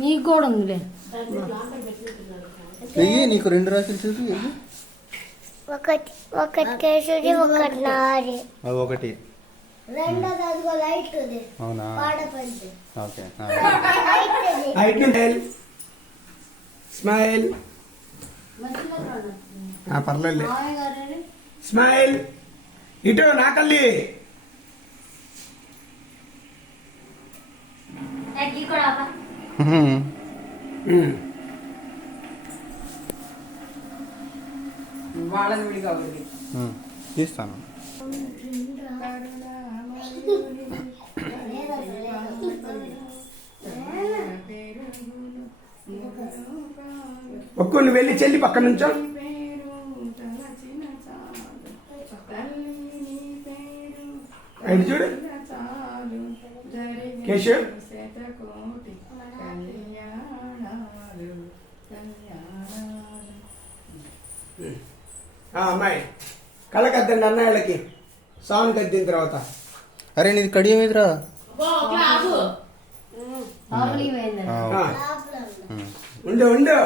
నీకు కూడా ఉందిలే. నీకు 2 రాఖీలు చూసి ఒకటి కేసుడి ఒకటి నారి ఒకటి రెండోది అదిగో లైట్ ఉంది. అవునా? పాడపండి. ఓకే. స్మైల్ పర్లేదు. స్మైల్ ఇటు నాకల్లి వాళ్ళని విడిగా తీస్తాను. ఒక్క నువ్వు వెళ్ళి చెల్లి పక్క నుంచో. చూడు కేశవ్. అమ్మాయి కళ్ళకద్దండి అన్నయ్యలకి సాంగ్ కద్దిన తర్వాత. అరే నీది కడియం ఎదురా. ఉండు ఉండు.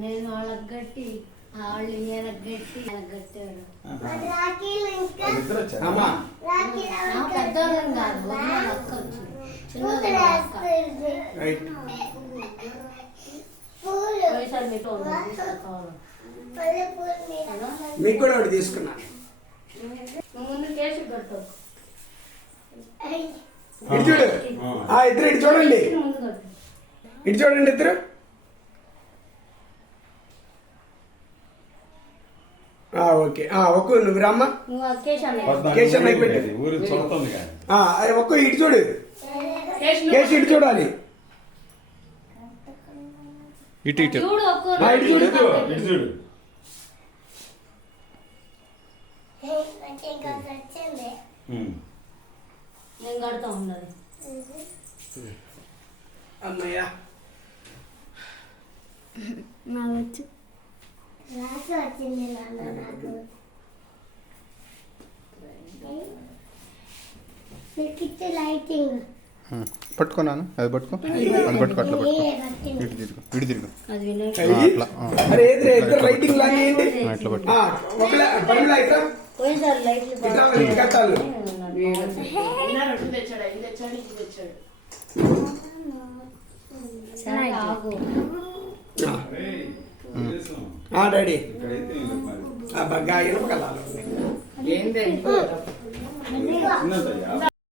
నేను వాళ్ళకి గట్టి వాళ్ళు ఈయనకు గట్టి ఆయనకు కట్టాడు. పెద్దోళ్ళని కాదు, అక్క చిన్నది మీకు కూడా ఒకటి తీసుకున్నా. ముందు కేసు కట్టు. ఇటు చూడు. ఇద్దరు ఇటు చూడండి. ఇటు చూడండి ఇద్దరు. ఓకే. ఒక్క నువ్వు రామ్మ. కేశవ్ అయిపోయింది. ఒక్క ఇటు చూడు. కేసు ఇటు చూడాలి. ఇటు ఇటు చూడు. నేను కడతా ఉన్నది. అమ్మయ్యా నావచ్చు రాసి వచ్చింది నాన్న నాకు. నీకు లైటింగ్ పట్టుకున్నాను. అది పట్టుకో, అది పట్టుకో, అట్లా పట్టుకో. ఇటు తిరుగు, ఇటు తిరుగు. అట్లా లైటింగ్ లాగేయండి. అట్లా పట్టుకో. కట్టాలి. డాడీ బాగా ఇనప కలాలి.